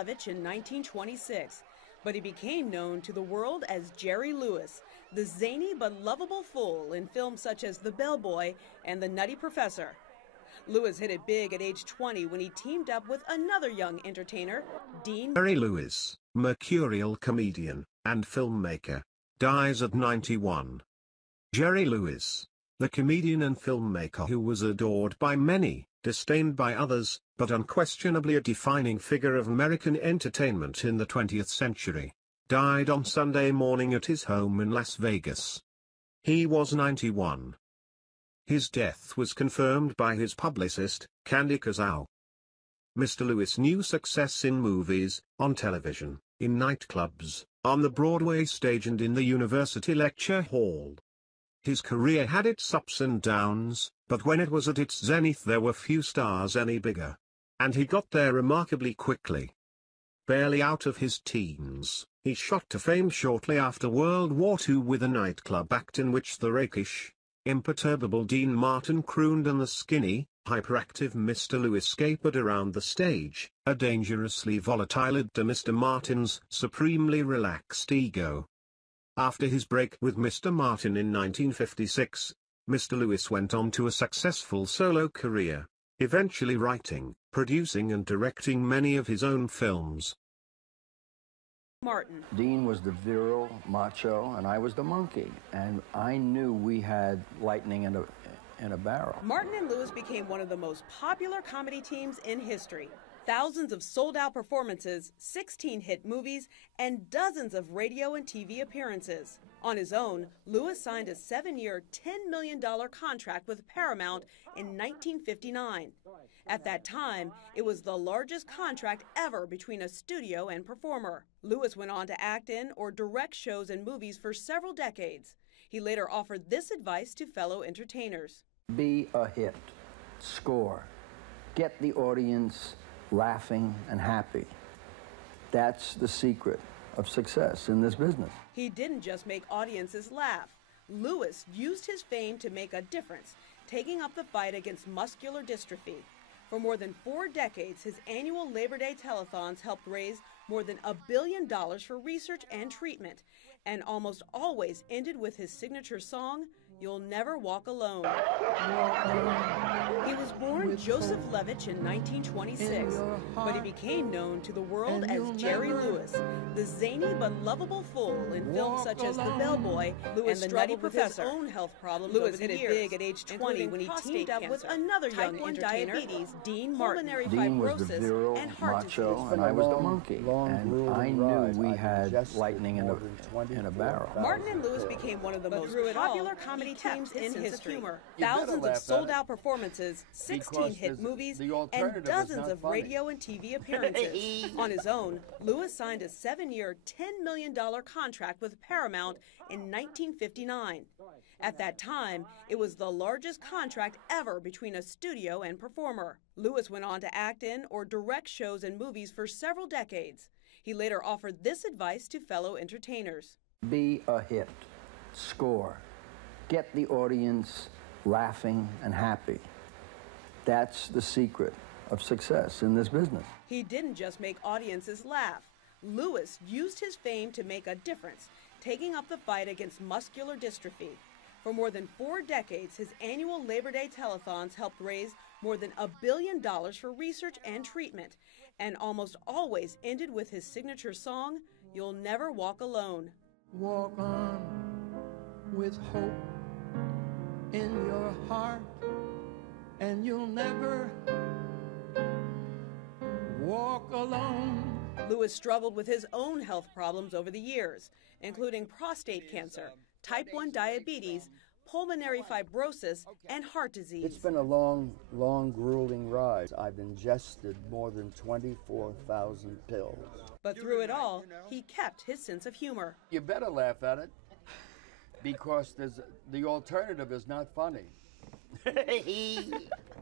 Levitch in 1926, but he became known to the world as Jerry Lewis, the zany but lovable fool in films such as The Bellboy and The Nutty Professor. Lewis hit it big at age 20 when he teamed up with another young entertainer, Dean. Jerry Lewis, Mercurial comedian and filmmaker, dies at 91. Jerry Lewis, the comedian and filmmaker who was adored by many, disdained by others, but unquestionably a defining figure of American entertainment in the 20th century, died on Sunday morning at his home in Las Vegas. He was 91. His death was confirmed by his publicist, Candy Kazau. Mr. Lewis knew success in movies, on television, in nightclubs, on the Broadway stage and in the university lecture hall. His career had its ups and downs, but when it was at its zenith there were few stars any bigger. And he got there remarkably quickly. Barely out of his teens, he shot to fame shortly after World War II with a nightclub act in which the rakish, imperturbable Dean Martin crooned and the skinny, hyperactive Mr. Lewis capered around the stage, a dangerously volatile ode to Mr. Martin's supremely relaxed ego. After his break with Mr. Martin in 1956, Mr. Lewis went on to a successful solo career, eventually writing, producing and directing many of his own films. Martin. Dean was the virile, macho, and I was the monkey, and I knew we had lightning in a barrel. Martin and Lewis became one of the most popular comedy teams in history. Thousands of sold-out performances, 16 hit movies, and dozens of radio and TV appearances. On his own, Lewis signed a 7-year, $10 million contract with Paramount in 1959. At that time, it was the largest contract ever between a studio and performer. Lewis went on to act in or direct shows and movies for several decades. He later offered this advice to fellow entertainers. Be a hit. Score. Get the audience laughing and happy. That's the secret of success in this business. He didn't just make audiences laugh. Lewis used his fame to make a difference, taking up the fight against muscular dystrophy. For more than 4 decades, his annual Labor Day telethons helped raise more than $1 billion for research and treatment, and almost always ended with his signature song, "You'll Never Walk Alone." He was born Joseph Levitch in 1926, but he became known to the world as Jerry Lewis, the zany but lovable fool in films such as The Bellboy Lewis and The Nutty Professor. His own health problems Lewis hit it big at age 20 when he teamed up with another young entertainer, Dean Martin. Dean was the virile, macho, and I was the monkey, and I knew we had lightning in a barrel. Martin and Lewis became one of the most popular comedy teams in history. Thousands of sold-out performances, 16 hit movies, and dozens of radio and TV appearances. On his own, Lewis signed a 7-year, $10 million contract with Paramount in 1959. At that time, it was the largest contract ever between a studio and performer. Lewis went on to act in or direct shows and movies for several decades. He later offered this advice to fellow entertainers. Be a hit. Score. Get the audience laughing and happy. That's the secret of success in this business. He didn't just make audiences laugh. Lewis used his fame to make a difference, taking up the fight against muscular dystrophy. For more than 4 decades, his annual Labor Day telethons helped raise more than $1 billion for research and treatment, and almost always ended with his signature song, "You'll Never Walk Alone." Walk on with hope in your heart, and you'll never walk alone. Lewis struggled with his own health problems over the years, including prostate cancer, type 1 diabetes, pulmonary fibrosis, and heart disease. It's been a long, grueling ride. I've ingested more than 24,000 pills. But through it all, he kept his sense of humor. You better laugh at it, because the alternative is not funny.